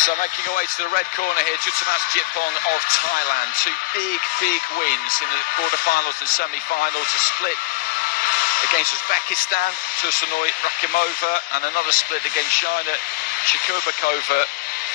So making her way to the red corner here, Jutamas Jitpong of Thailand. Two big wins in the quarterfinals and semi-finals. A split against Uzbekistan, Tursunoy Rakimova, and another split against Shaina Shikurbakova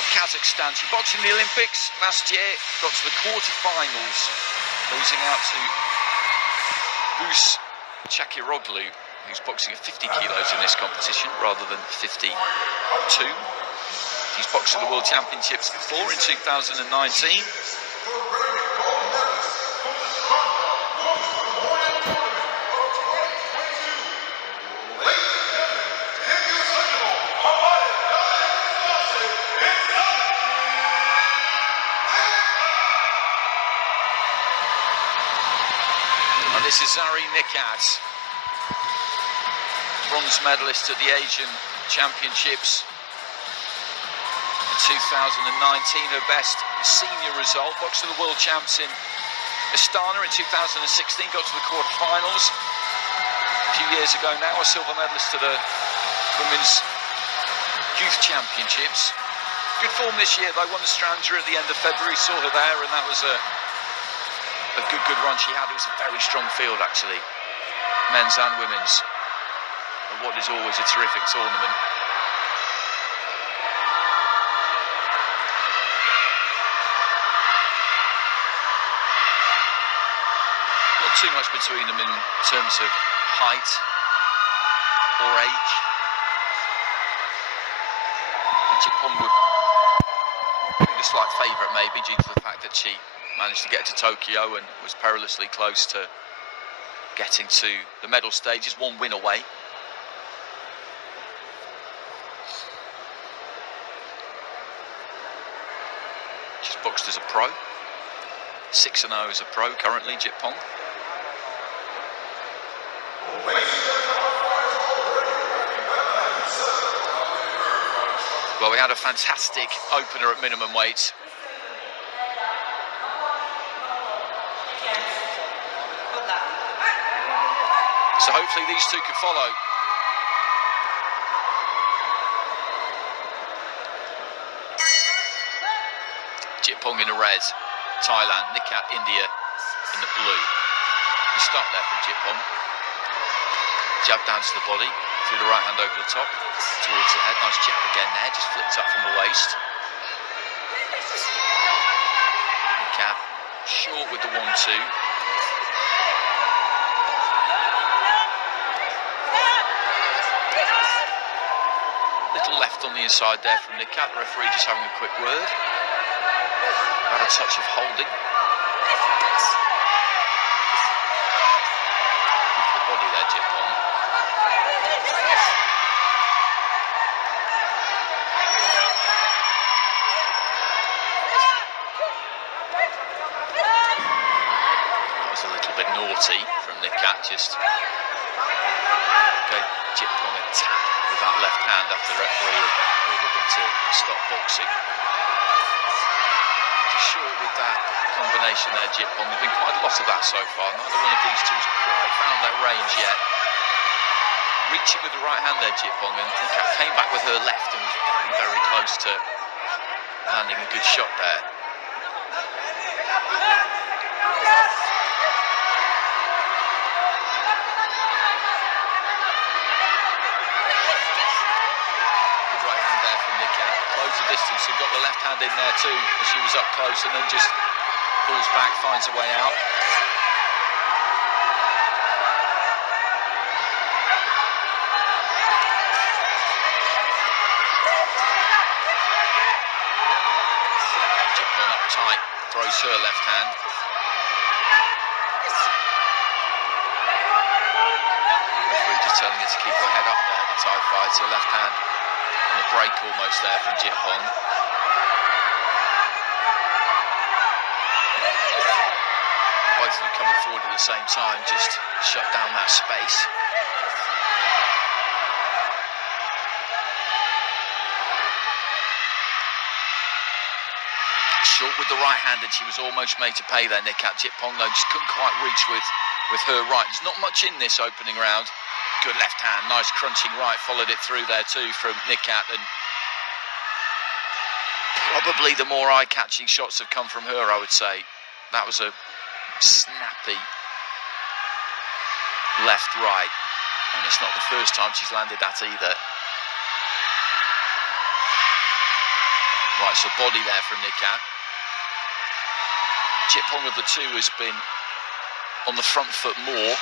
of Kazakhstan. She boxed in the Olympics last year, got to the quarterfinals, losing out to Bus Chakiroglu, who's boxing at 50 kilos in this competition rather than 52. He's boxed at the World Championships before in 2019. And this is Zareen Nikhat, bronze medalist at the Asian Championships. 2019, her best senior result. Boxed to the World Champs in Astana in 2016, got to the quarterfinals. A few years ago now, a silver medalist to the Women's Youth Championships. Good form this year, though. Won the Stranger at the end of February, saw her there, and that was a good run she had. It was a very strong field, actually, men's and women's, and what is always a terrific tournament. Too much between them in terms of height or age. And Jitpong would be the slight favourite, maybe, due to the fact that she managed to get to Tokyo and was perilously close to getting to the medal stages, one win away. She's boxed as a pro, 6-0 as a pro currently, Jitpong. Well, we had a fantastic opener at minimum weight. So hopefully these two can follow. Jitpong in the red, Thailand, Nikhat, India in the blue. You start there from Jitpong. Jab down to the body, through the right hand over the top, towards the head. Nice jab again there, just flipped up from the waist. Nikhat short with the 1-2. Little left on the inside there from Nikhat. The referee just having a quick word about a touch of holding. Good for the body there, Jitpong. Naughty from Nikhat, just gave Jitpong a tap with that left hand after the referee ordered him to stop boxing. Just short with that combination there, Jitpong. There's been quite a lot of that so far. Neither one of these two's quite found their range yet. Reaching with the right hand there, Jitpong, and Nikhat came back with her left and was very close to landing a good shot there. The distance and got the left hand in there too as she was up close, and then just pulls back, finds a way out. Jitpong up tight, throws her left hand. Referee just telling her to keep her head up there, the Thai fighter, left hand on the break almost there from Jitpong. Both of them coming forward at the same time, just shut down that space. Short with the right hand, and she was almost made to pay there, Nikhat. Jitpong, though, just couldn't quite reach with her right. There's not much in this opening round. Good left hand, nice crunching right, followed it through there too from Nikhat, and Probably the more eye-catching shots have come from her, I would say. That was a snappy left-right, and it's not the first time she's landed that either. Right, so body there from Nikhat. Jitpong of the two has been on the front foot more.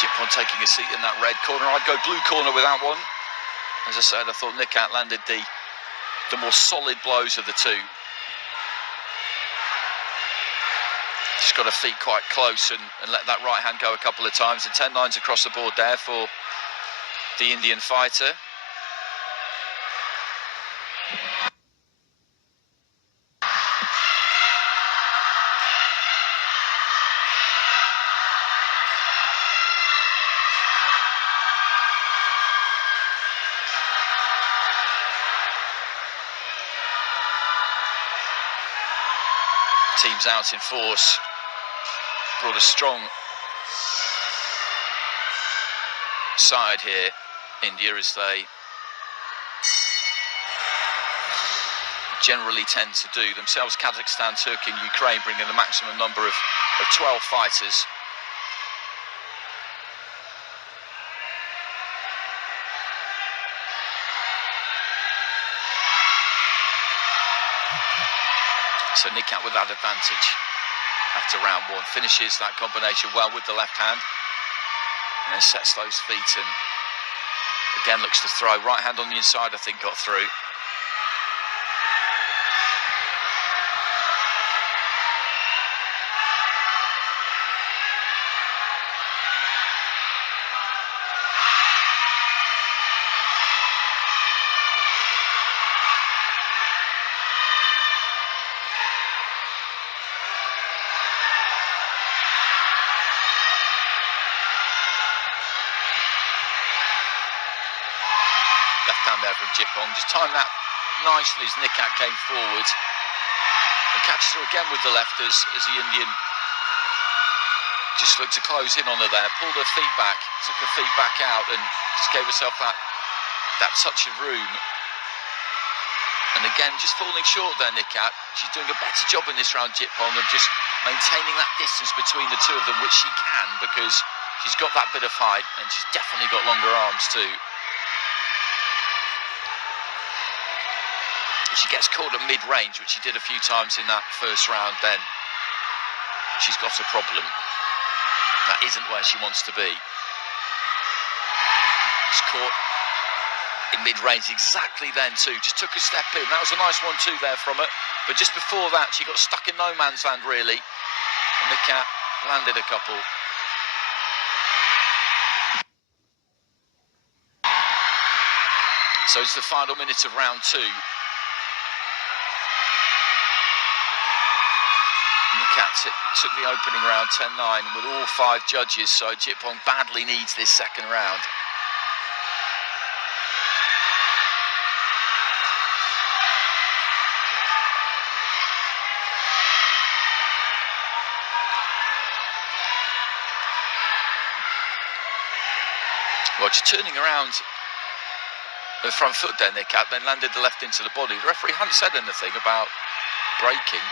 Jitpong taking a seat in that red corner. I'd go blue corner with that one. As I said, I thought Nikhat landed the more solid blows of the two. She's got her feet quite close and let that right hand go a couple of times. And 10-9s across the board there for the Indian fighter. Teams out in force. Brought a strong side here, India, as they generally tend to do. Themselves, Kazakhstan, Turkey and Ukraine bringing the maximum number of 12 fighters. So Nikhat with that advantage after round one. Finishes that combination well with the left hand and then sets those feet and again looks to throw. Right hand on the inside, I think, got through. Left hand there from Jitpong, just timed that nicely as Nikhat came forward and catches her again with the left as the Indian just looked to close in on her there, pulled her feet back, took her feet back out and just gave herself that touch of room. And again, just falling short there, Nikhat. She's doing a better job in this round, Jitpong, of just maintaining that distance between the two of them, which she can because she's got that bit of height and she's definitely got longer arms too. If she gets caught at mid-range, which she did a few times in that first round, then she's got a problem. That isn't where she wants to be. She's caught in mid-range exactly then too. Just took a step in. That was a nice 1-2 there from her. But just before that, she got stuck in no man's land, really. And Nikhat landed a couple. So it's the final minute of round two. Nikhat took the opening round 10-9 with all 5 judges, so Jitpong badly needs this second round. Well, just turning around the front foot there, Nikhat, then landed the left into the body. The referee hadn't said anything about breaking.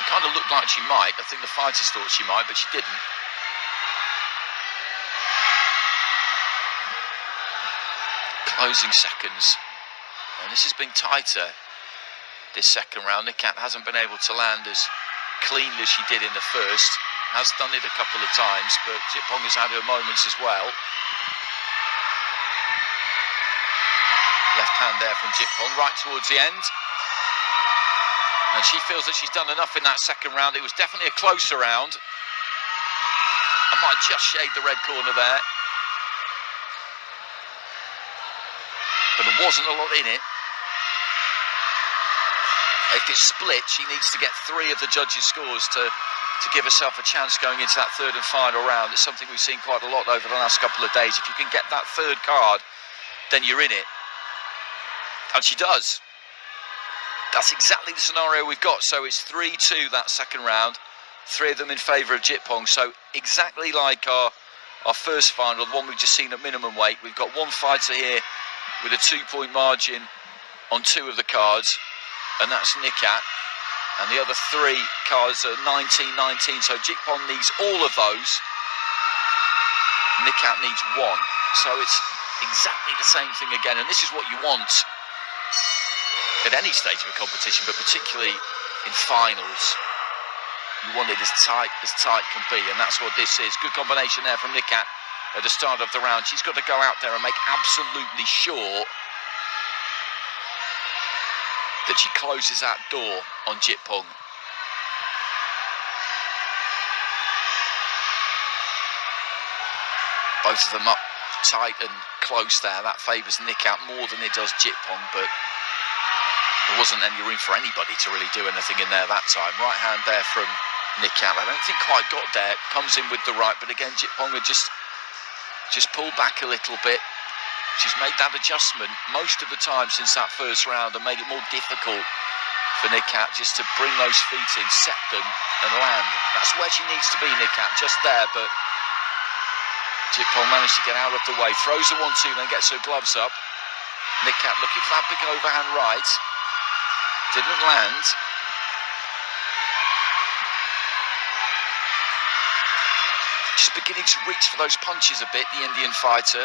It kind of looked like she might. I think the fighters thought she might, but she didn't. Closing seconds. And this has been tighter, this second round. Nikhat hasn't been able to land as clean as she did in the first. Has done it a couple of times, but Jitpong has had her moments as well. Left hand there from Jitpong, right towards the end. And she feels that she's done enough in that second round. It was definitely a closer round. I might just shade the red corner there. But there wasn't a lot in it. If it's split, she needs to get 3 of the judges' scores to give herself a chance going into that third and final round. It's something we've seen quite a lot over the last couple of days. If you can get that third card, then you're in it. And she does. That's exactly the scenario we've got. So it's 3-2 that second round. 3 of them in favour of Jitpong. So exactly like our first final, the one we've just seen at minimum weight. We've got one fighter here with a 2-point margin on 2 of the cards, and that's Nikhat. And the other 3 cards are 19-19. So Jitpong needs all of those. Nikhat needs 1. So it's exactly the same thing again. And this is what you want at any stage of a competition, but particularly in finals. You want it as tight can be, and that's what this is. Good combination there from Nikhat at the start of the round. She's got to go out there and make absolutely sure that she closes that door on Jitpong. Both of them up tight and close there. That favours Nikhat more than it does Jitpong, but there wasn't any room for anybody to really do anything in there that time. Right hand there from Nikhat. I don't think quite got there. Comes in with the right, but again, Jitpong had just pulled back a little bit. She's made that adjustment most of the time since that first round and made it more difficult for Nikhat just to bring those feet in, set them and land. That's where she needs to be, Nikhat, just there, but Jitpong managed to get out of the way. Throws the 1-2, then gets her gloves up. Nikhat looking for that big overhand right. Didn't land. Just beginning to reach for those punches a bit, the Indian fighter.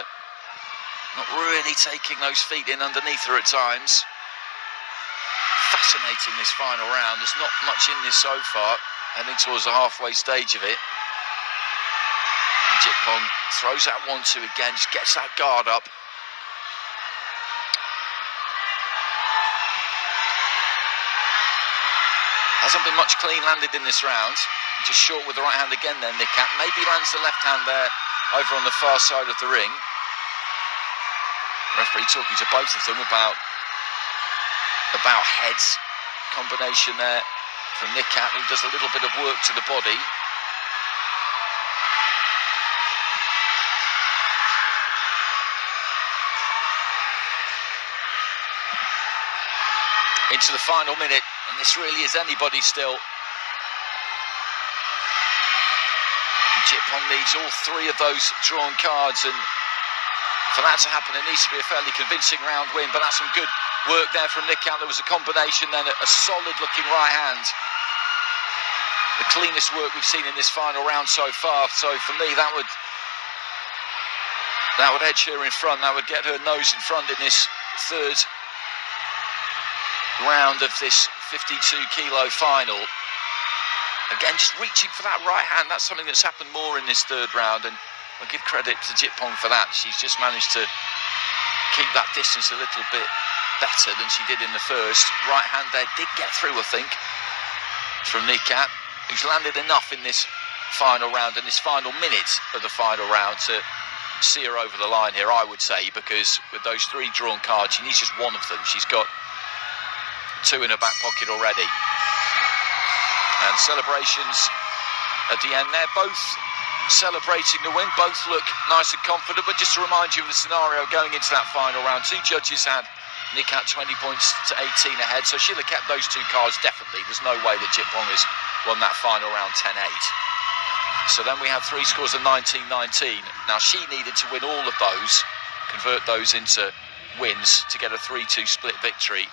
Not really taking those feet in underneath her at times. Fascinating, this final round. There's not much in this so far, heading towards the halfway stage of it. And Jitpong throws that 1-2 again, just gets that guard up. Hasn't been much clean landed in this round. Just short with the right hand again then, Nikhat. Maybe lands the left hand there over on the far side of the ring. Referee talking to both of them about heads. Combination there from Nikhat, who does a little bit of work to the body. Into the final minute, and this really is anybody still. Jitpong needs all 3 of those drawn cards, and for that to happen, it needs to be a fairly convincing round win. But that's some good work there from Nikhat. There was a combination, then a solid-looking right hand. The cleanest work we've seen in this final round so far. So for me, that would edge her in front. That would get her nose in front in this third round of this 52-kilo final. Again, just reaching for that right hand. That's something that's happened more in this third round, and I'll give credit to Jitpong for that. She's just managed to keep that distance a little bit better than she did in the first. Right hand there did get through, I think, from Nikhat, who's landed enough in this final round, in this final minute of the final round, to see her over the line here, I would say, because with those 3 drawn cards, she needs just 1 of them. She's got 2 in her back pocket already. And celebrations at the end there, both celebrating the win, both look nice and confident. But just to remind you of the scenario going into that final round, 2 judges had Nikhat 20 points to 18 ahead, so she'll have kept those 2 cards definitely. There's no way that Jitpong has won that final round 10-8. So then we have 3 scores of 19-19. Now she needed to win all of those, convert those into wins to get a 3-2 split victory,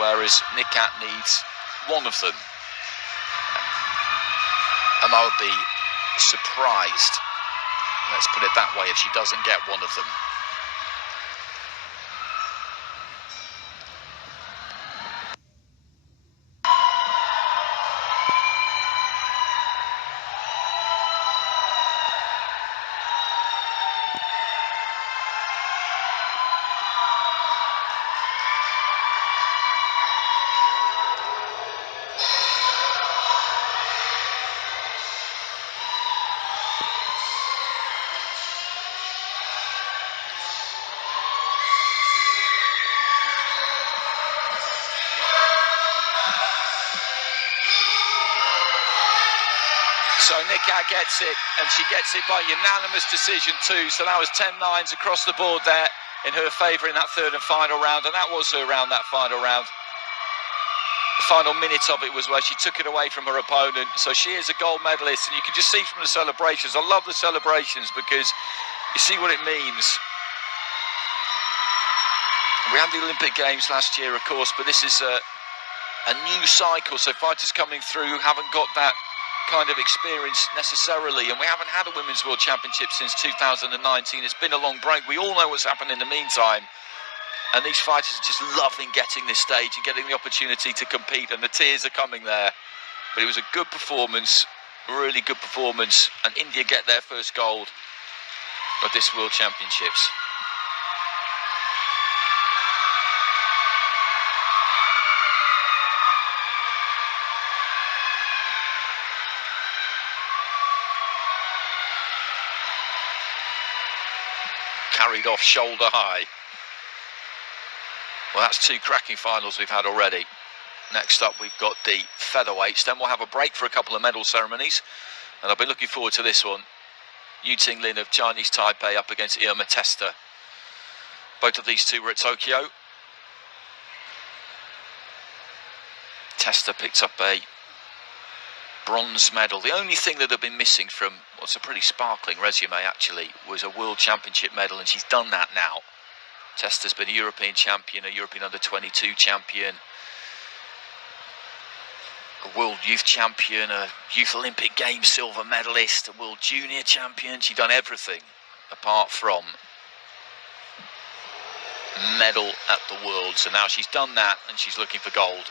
whereas Nikhat needs 1 of them. And I would be surprised, let's put it that way, if she doesn't get 1 of them. So Nikhat gets it, and she gets it by unanimous decision too. So that was 10-9s across the board there. in her favour in that third and final round, and that was her round, that final round. The final minute of it was where she took it away from her opponent. So she is a gold medalist, and you can just see from the celebrations. I love the celebrations because you see what it means. We had the Olympic Games last year, of course, but this is a new cycle. So fighters coming through haven't got that kind of experience necessarily, and we haven't had a Women's World Championship since 2019. It's been a long break. We all know what's happened in the meantime. And these fighters are just loving getting this stage and getting the opportunity to compete, and the tears are coming there. But it was a good performance, really good performance, and India get their first gold of this World Championships. Carried off shoulder high. Well, that's two cracking finals we've had already. Next up, we've got the featherweights. Then we'll have a break for a couple of medal ceremonies. And I'll be looking forward to this one. Yu Ting Lin of Chinese Taipei up against Irma Testa. Both of these two were at Tokyo. Testa picked up a bronze medal. The only thing that had been missing from what's a pretty sparkling resume, actually, was a World Championship medal, and she's done that now. Testa's been a European champion, a European Under-22 champion, a World Youth champion, a Youth Olympic Games silver medalist, a World Junior champion. She's done everything apart from medal at the World. So now she's done that and she's looking for gold.